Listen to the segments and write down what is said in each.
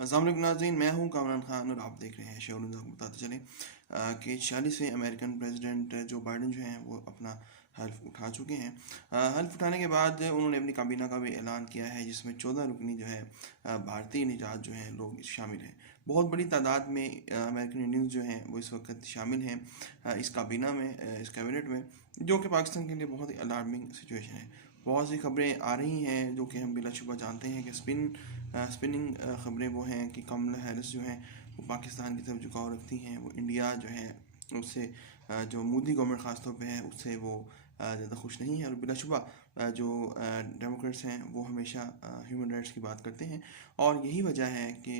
السلام علیکم ناظرین، میں ہوں کامران خان اور آپ دیکھ رہے ہیں شعور کو بتاتے چلیں کہ 46ویں امریکن پریزیڈنٹ جو بائیڈن جو ہیں وہ اپنا حلف اٹھا چکے ہیں۔ حلف اٹھانے کے بعد انہوں نے اپنی کابینہ کا بھی اعلان کیا ہے، جس میں 14 رکنی جو ہے بھارتی نژاد جو ہیں لوگ شامل ہیں۔ بہت بڑی تعداد میں امریکن انڈینز جو ہیں وہ اس وقت شامل ہیں اس کابینہ میں، اس کیبنٹ میں، جو کہ پاکستان کے لیے بہت ہی الارمنگ سچویشن ہے۔ بہت سی خبریں آ رہی ہیں جو کہ ہم بلا شبہ جانتے ہیں کہ اسپننگ خبریں وہ ہیں کہ کملا ہیرس جو ہیں وہ پاکستان کی طرف جھکاؤ رکھتی ہیں، وہ انڈیا جو ہے اس سے جو مودی گورنمنٹ خاص طور پہ ہے اس سے وہ زیادہ خوش نہیں ہے، اور بلا شبہ جو ڈیموکریٹس ہیں وہ ہمیشہ ہیومن رائٹس کی بات کرتے ہیں، اور یہی وجہ ہے کہ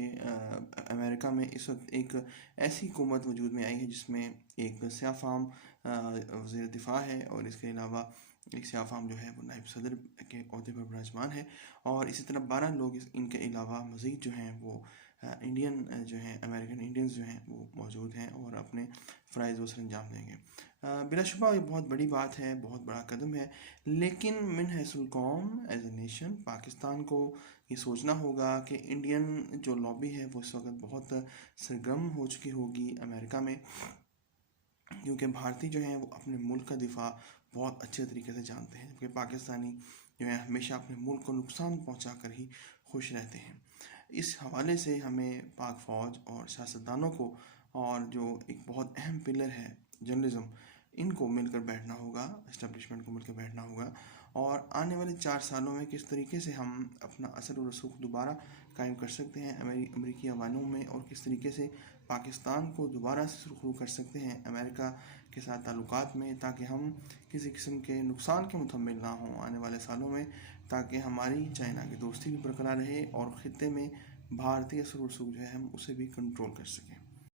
امریکہ میں اس وقت ایک ایسی حکومت وجود میں آئی ہے جس میں ایک سیاہ فام وزیر دفاع ہے، اور اس کے علاوہ ایک سیاہ فام جو ہے وہ نائب صدر کے عہدے پر براجمان ہے، اور اسی طرح 12 لوگ ان کے علاوہ مزید جو ہیں وہ انڈین جو ہیں امریکن انڈینز جو ہیں وہ موجود ہیں اور اپنے فرائض و سر انجام دیں گے۔ بلا شبہ یہ بہت بڑی بات ہے، بہت بڑا قدم ہے، لیکن من حیث القوم ایز اے نیشن پاکستان کو یہ سوچنا ہوگا کہ انڈین جو لابی ہے وہ اس وقت بہت سرگرم ہو چکی ہوگی امریکہ میں، کیونکہ بھارتی جو ہیں وہ اپنے ملک کا دفاع بہت اچھے طریقے سے جانتے ہیں، جبکہ پاکستانی جو ہے ہمیشہ اپنے ملک کو نقصان پہنچا کر ہی خوش رہتے ہیں۔ اس حوالے سے ہمیں پاک فوج اور سیاستدانوں کو، اور جو ایک بہت اہم پلر ہے جرنلزم، ان کو مل کر بیٹھنا ہوگا، اسٹیبلشمنٹ کو مل کر بیٹھنا ہوگا، اور آنے والے 4 سالوں میں کس طریقے سے ہم اپنا اثر و رسوخ دوبارہ قائم کر سکتے ہیں امریکی عواموں میں، اور کس طریقے سے پاکستان کو دوبارہ سے سرخرو کر سکتے ہیں امریکہ کے ساتھ تعلقات میں، تاکہ ہم کسی قسم کے نقصان کے متحمل نہ ہوں آنے والے سالوں میں، تاکہ ہماری چائنا کی دوستی بھی برقرار رہے اور خطے میں بھارتی اثر و رسوخ جو ہے ہم اسے بھی کنٹرول کر سکیں۔